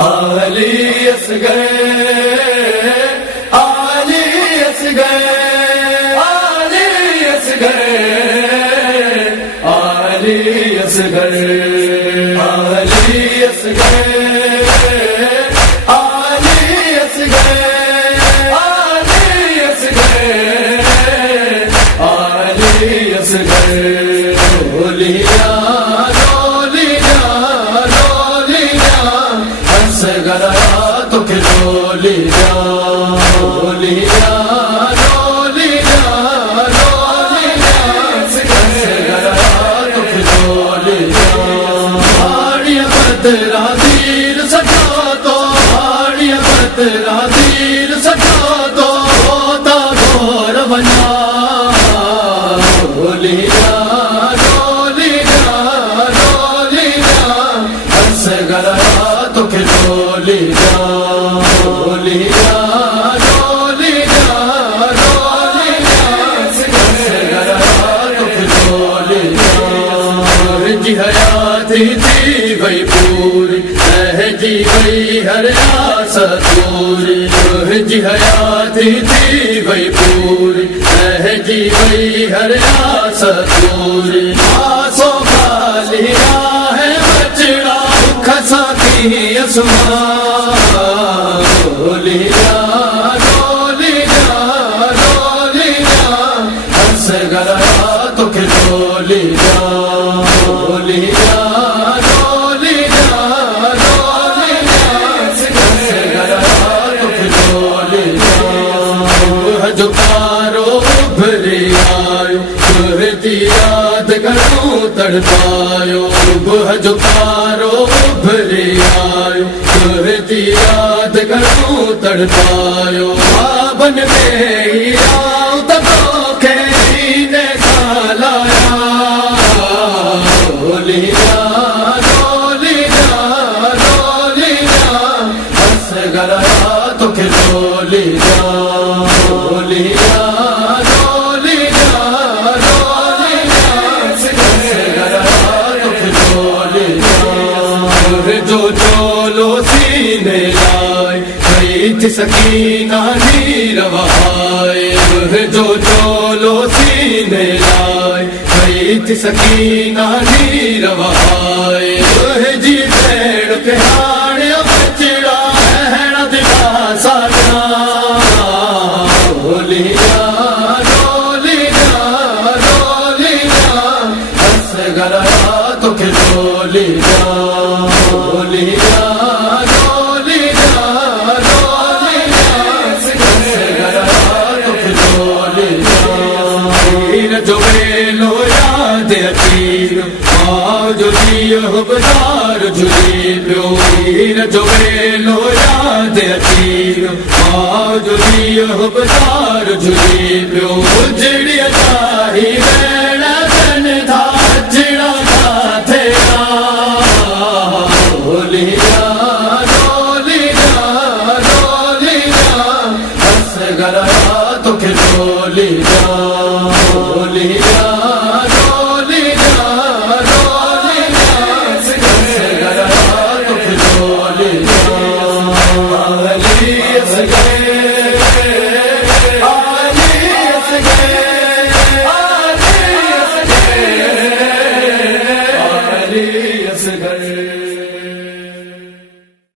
आली असगर, आली असगर, आली असगर, आली असगर, आली असगर, आली असगर, आली असगर, आली असगर। डोलिया डोलिया डोलिया असगरा तो डोलिया डोलिया डोलिया डोलिया असगरा तो डोलिया। हाड़िया बदरा तीर सजा तो, हाड़िया बदरा तीर सजा तो होता घोर बना। डोलिया डोलिया डोलिया असगरा तो डोलिया डोलिया डोलिया डोलिया असगरा तो डोलिया। जी हयाती थी वही पूरी सहजी वही हर आस पूरी। जी हयाती थी वही पूरी सहजी वही हर आस पूरी। आसों खाली है बचड़ा खसा की असमा। डोलिया डोलिया डोलिया असगरा तो डोलिया डोलिया डोलिया डोलिया असगरा तो डोलिया। जो कारो भरे आयो तुहती याद करूं तड़पायो। जो कारो भरे आयो तुहती याद करूं तड़पायो। बाबन में ही आऊं तब खेने खालाया। डोलिया डोलिया डोलिया असगरा तो डोलिया डोलिया डोलिया डोलिया असगरा तो डोलिया। जो चोलो सीने लाए गई थी सकीना नीर बहाए। जो चोलो सीने लाए गई थी सकीना नीर बहाए। जी भेड़ के हाड़ बचड़ा है दिला साजना। डोलिया डोलिया डोलिया असगरा तो डोलिया डोलिया डोलिया डोलिया असगरा तो डोलिया। जो वेलो याद अतीर आओ जो दियो बदार जुली प्यो। जो वेलो याद अतीर आओ जो दियो बदार जुली प्यो। उजड़िया चाही वेड़ा बन था जड़ा था तेरा। डोलिया